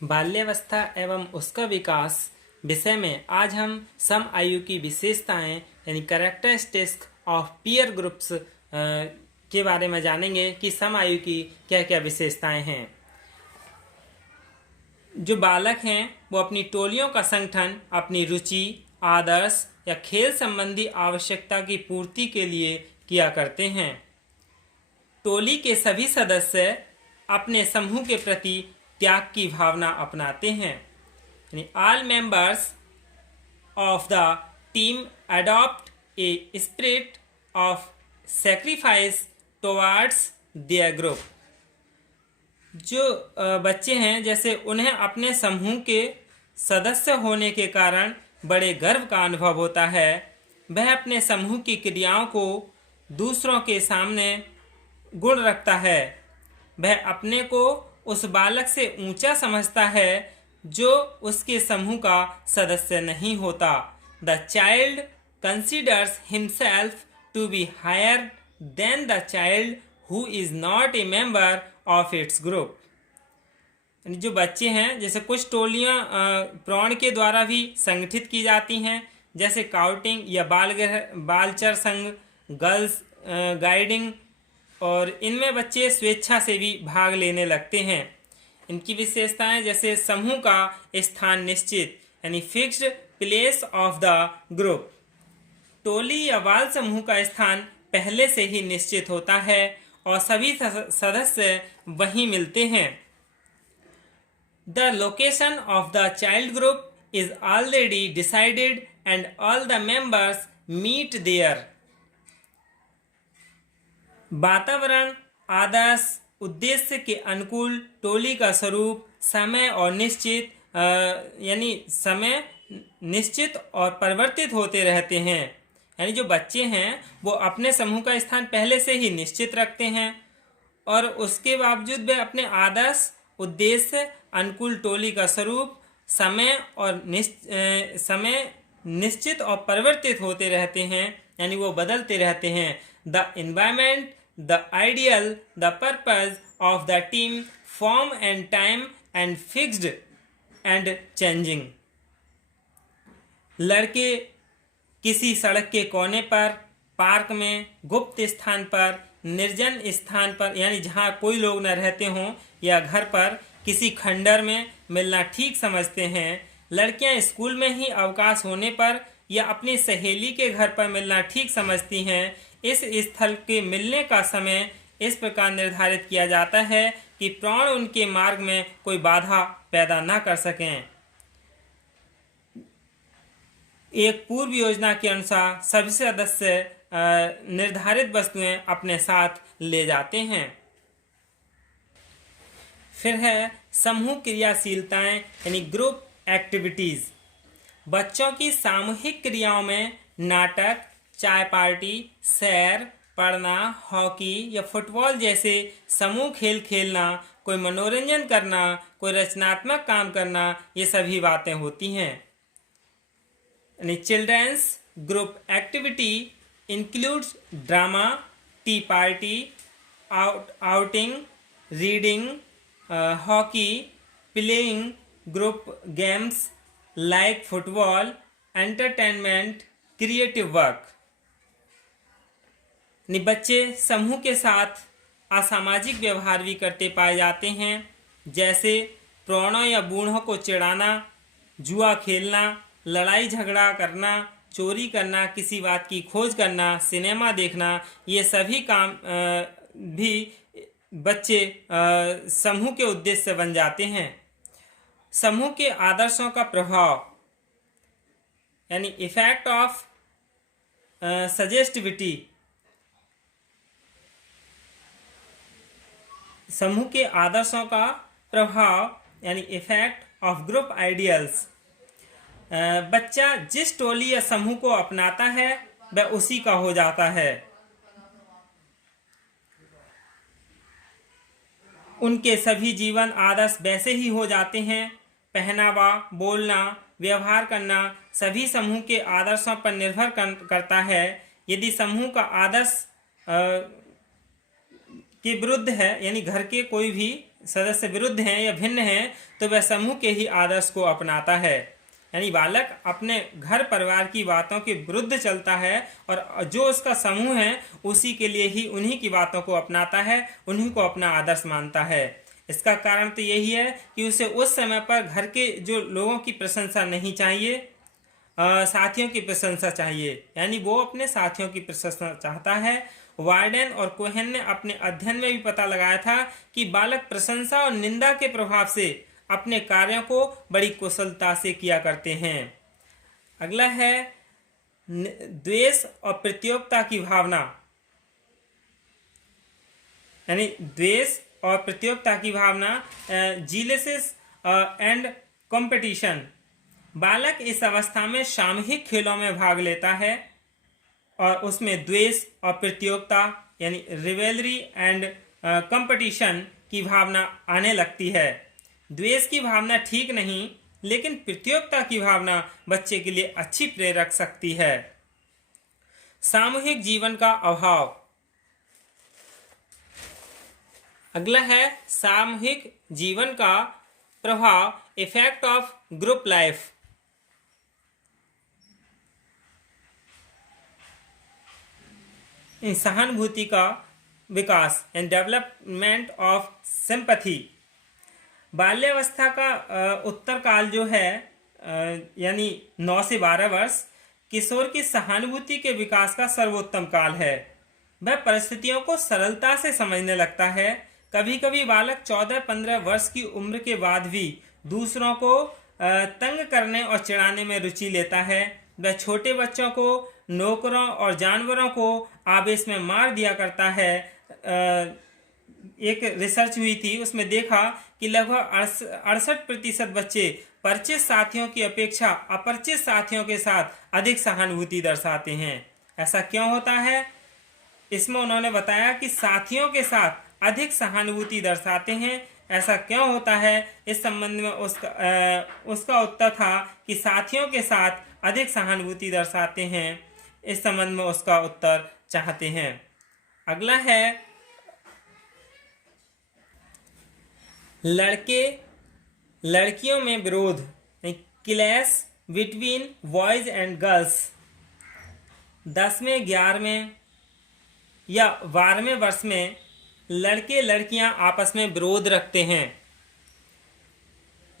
बाल्यावस्था एवं उसका विकास विषय में आज हम सम आयु की विशेषताएं यानी कैरेक्टरिस्टिक्स ऑफ पीयर ग्रुप्स के बारे में जानेंगे कि सम आयु की क्या क्या विशेषताएं हैं। जो बालक हैं वो अपनी टोलियों का संगठन अपनी रुचि, आदर्श या खेल संबंधी आवश्यकता की पूर्ति के लिए किया करते हैं। टोली के सभी सदस्य अपने समूह के प्रति त्याग की भावना अपनाते हैं। यानी all members of the team adopt a spirit of sacrifice towards their group. जो बच्चे हैं जैसे उन्हें अपने समूह के सदस्य होने के कारण बड़े गर्व का अनुभव होता है। वह अपने समूह की क्रियाओं को दूसरों के सामने गुण रखता है। वह अपने को उस बालक से ऊंचा समझता है जो उसके समूह का सदस्य नहीं होता। The child considers himself to be higher than the child who is not a member of its group. जो बच्चे हैं जैसे कुछ टोलियां प्रौढ़ के द्वारा भी संगठित की जाती हैं, जैसे काउटिंग या बालचर संघ, गर्ल्स गाइडिंग, और इनमें बच्चे स्वेच्छा से भी भाग लेने लगते हैं। इनकी विशेषताएं जैसे समूह का स्थान निश्चित यानी fixed place of the group. टोली या बाल समूह का स्थान पहले से ही निश्चित होता है और सभी सदस्य वहीं मिलते हैं। The location of the child group is already decided and all the members meet there. वातावरण, आदर्श, उद्देश्य के अनुकूल टोली का स्वरूप, समय और निश्चित यानी समय निश्चित और परिवर्तित होते रहते हैं। यानी जो बच्चे हैं वो अपने समूह का स्थान पहले से ही निश्चित रखते हैं और उसके बावजूद वे अपने आदर्श, उद्देश्य, अनुकूल टोली का स्वरूप, समय निश्चित और परिवर्तित होते रहते हैं, यानी वो बदलते रहते हैं। The environment, the ideal, the purpose of the team, form and time and fixed and changing. लड़के किसी सड़क के कोने पर, पार्क में, गुप्त स्थान पर, निर्जन स्थान पर यानी जहाँ कोई लोग न रहते हों, या घर पर किसी खंडर में मिलना ठीक समझते हैं। लड़कियां स्कूल में ही अवकाश होने पर या अपनी सहेली के घर पर मिलना ठीक समझती हैं। इस स्थल के मिलने का समय इस प्रकार निर्धारित किया जाता है कि प्रौढ़ उनके मार्ग में कोई बाधा पैदा न कर सकें। एक पूर्व योजना के अनुसार सभी सदस्य निर्धारित वस्तुएं अपने साथ ले जाते हैं। फिर है समूह क्रियाशीलताएं यानी ग्रुप एक्टिविटीज। बच्चों की सामूहिक क्रियाओं में नाटक, चाय पार्टी, सैर, पढ़ना, हॉकी या फुटबॉल जैसे समूह खेल खेलना, कोई मनोरंजन करना, कोई रचनात्मक काम करना, ये सभी बातें होती हैं। Childrens group activity includes drama, tea party, outing, reading, hockey, playing group games like football, entertainment, creative work. बच्चे समूह के साथ असामाजिक व्यवहार भी करते पाए जाते हैं, जैसे प्रौढ़ों या बूढ़ों को चिढ़ाना, जुआ खेलना, लड़ाई झगड़ा करना, चोरी करना, किसी बात की खोज करना, सिनेमा देखना। ये सभी काम भी बच्चे समूह के उद्देश्य बन जाते हैं। समूह के आदर्शों का प्रभाव यानी इफेक्ट ऑफ सजेस्टिविटी। समूह के आदर्शों का प्रभाव यानी इफेक्ट ऑफ ग्रुप आइडियल्स। बच्चा जिस टोली या समूह को अपनाता है वह उसी का हो जाता है। उनके सभी जीवन आदर्श वैसे ही हो जाते हैं। पहनावा, बोलना, व्यवहार करना सभी समूह के आदर्शों पर निर्भर करता है। यदि समूह का आदर्श के विरुद्ध है यानी घर के कोई भी सदस्य विरुद्ध हैं या भिन्न हैं तो वह समूह के ही आदर्श को अपनाता है। यानी बालक अपने घर परिवार की बातों के विरुद्ध चलता है और जो उसका समूह है उसी के लिए ही उन्हीं की बातों को अपनाता है, उन्हीं को अपना आदर्श मानता है। इसका कारण तो यही है कि उसे उस समय पर घर के जो लोगों की प्रशंसा नहीं चाहिए, साथियों की प्रशंसा चाहिए। यानी वो अपने साथियों की प्रशंसा चाहता है। वार्डन और कोहेन ने अपने अध्ययन में भी पता लगाया था कि बालक प्रशंसा और निंदा के प्रभाव से अपने कार्यों को बड़ी कुशलता से किया करते हैं। अगला है द्वेष और प्रतियोगिता की भावना। यानी द्वेष और प्रतियोगिता की भावना, जीलेसिस एंड कंपटीशन। बालक इस अवस्था में सामूहिक खेलों में भाग लेता है और उसमें द्वेष और प्रतियोगिता यानी रिवेलरी एंड कंपटीशन की भावना आने लगती है। द्वेष की भावना ठीक नहीं, लेकिन प्रतियोगिता की भावना बच्चे के लिए अच्छी प्रेरक शक्ति है। सामूहिक जीवन का अभाव। अगला है सामूहिक जीवन का प्रभाव, इफेक्ट ऑफ ग्रुप लाइफ। सहानुभूति का विकास एंड डेवलपमेंट ऑफ सिंपैथी। बाल्यावस्था का उत्तर काल जो है यानी 9 से 12 वर्ष किशोर की सहानुभूति के विकास का सर्वोत्तम काल है। वह परिस्थितियों को सरलता से समझने लगता है। कभी कभी बालक 14-15 वर्ष की उम्र के बाद भी दूसरों को तंग करने और चिढ़ाने में रुचि लेता है। वह छोटे बच्चों को, नौकरों और जानवरों को आवेश में मार दिया करता है। एक रिसर्च हुई थी, उसमें देखा कि लगभग 68% बच्चे परिचित साथियों की अपेक्षा अपरिचित साथियों के साथ अधिक सहानुभूति दर्शाते हैं। ऐसा क्यों होता है? इसमें उन्होंने बताया कि साथियों के साथ अधिक सहानुभूति दर्शाते हैं। ऐसा क्यों होता है? इस संबंध में उसका उत्तर था कि साथियों के साथ अधिक सहानुभूति दर्शाते हैं। इस संबंध में उसका उत्तर चाहते हैं। अगला है लड़के लड़कियों में विरोध, clash between boys and girls. 10वें, 11वें या 12वें वर्ष में लड़के लड़कियां आपस में विरोध रखते हैं।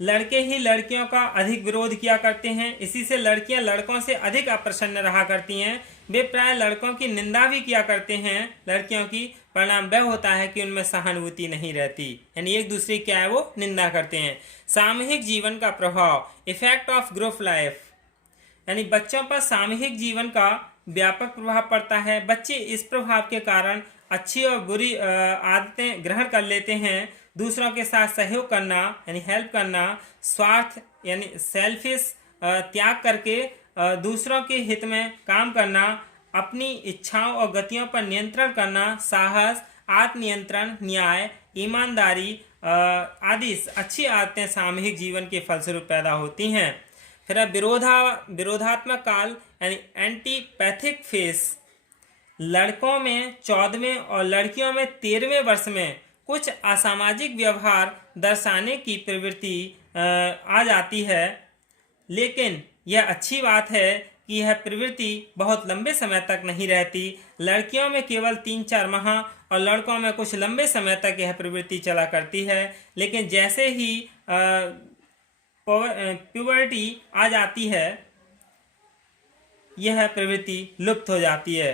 लड़के ही लड़कियों का अधिक विरोध किया करते हैं। इसी से लड़कियां लड़कों से अधिक अप्रसन्न रहा करती हैं। वे प्राय लड़कों की निंदा भी किया करते हैं लड़कियों की। परिणाम वह होता है कि उनमें सहानुभूति नहीं रहती, यानी एक दूसरे की क्या है वो निंदा करते हैं। सामूहिक जीवन का प्रभाव, इफेक्ट ऑफ ग्रुप लाइफ। यानी बच्चों पर सामूहिक जीवन का व्यापक प्रभाव पड़ता है। बच्चे इस प्रभाव के कारण अच्छी और बुरी आदतें ग्रहण कर लेते हैं। दूसरों के साथ सहयोग करना यानी हेल्प करना, स्वार्थ यानी सेल्फिश त्याग करके दूसरों के हित में काम करना, अपनी इच्छाओं और गतियों पर नियंत्रण करना, साहस, आत्मनियंत्रण, न्याय, ईमानदारी आदि अच्छी आदतें सामूहिक जीवन के फलस्वरूप पैदा होती हैं। फिर अब विरोधात्मक काल यानी एंटीपैथिक फेस। लड़कों में 14वें और लड़कियों में 13वें वर्ष में कुछ असामाजिक व्यवहार दर्शाने की प्रवृत्ति आ जाती है, लेकिन यह अच्छी बात है कि यह प्रवृत्ति बहुत लंबे समय तक नहीं रहती। लड़कियों में केवल 3-4 माह और लड़कों में कुछ लंबे समय तक यह प्रवृत्ति चला करती है, लेकिन जैसे ही प्यूबर्टी आ जाती है यह प्रवृत्ति लुप्त हो जाती है,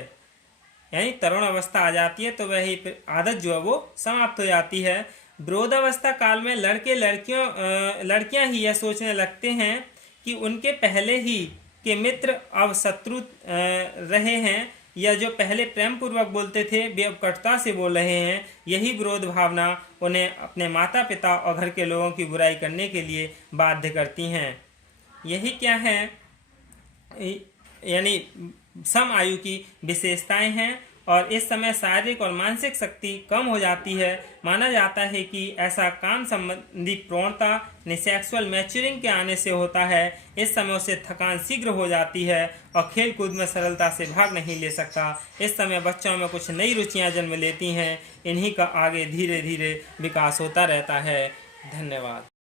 यानी तरुण अवस्था आ जाती है तो वही आदत जो है वो समाप्त हो जाती है। विरोधावस्था काल में लड़कियां ही यह सोचने लगते हैं कि उनके पहले ही के मित्र अब शत्रु रहे हैं, या जो पहले प्रेम पूर्वक बोलते थे वे अब कटुता से बोल रहे हैं। यही विरोध भावना उन्हें अपने माता पिता और घर के लोगों की बुराई करने के लिए बाध्य करती हैं। यही क्या है, यानी सम आयु की विशेषताएं हैं और इस समय शारीरिक और मानसिक शक्ति कम हो जाती है। माना जाता है कि ऐसा काम संबंधी प्रवणता सेक्सुअल मैच्योरिंग के आने से होता है। इस समय उसे थकान शीघ्र हो जाती है और खेल कूद में सरलता से भाग नहीं ले सकता। इस समय बच्चों में कुछ नई रुचियां जन्म लेती हैं। इन्हीं का आगे धीरे धीरे विकास होता रहता है। धन्यवाद।